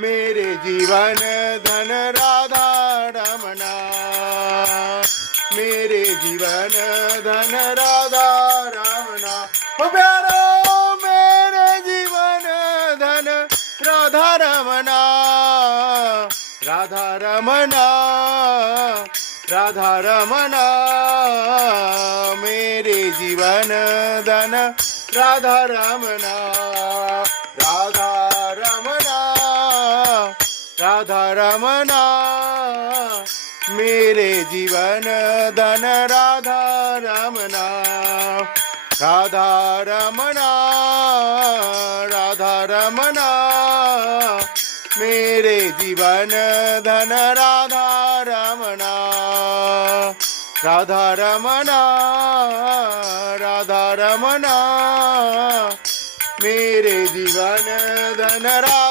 मेरे जीवन धन राधा रमना, मेरे जीवन धन राधा रमना। ओ प्यारो मेरे जीवन धन राधा रमना, राधा रमना, राधा रमना, मेरे जीवन धन राधा रमना, राधा रमना, राधा रमना, मेरे जीवन धन राधा रमना, राधा रमना, राधा रमना, मेरे जीवन धन राधा रमना, राधा रमना, राधा रमना, मेरे जीवन धन राधा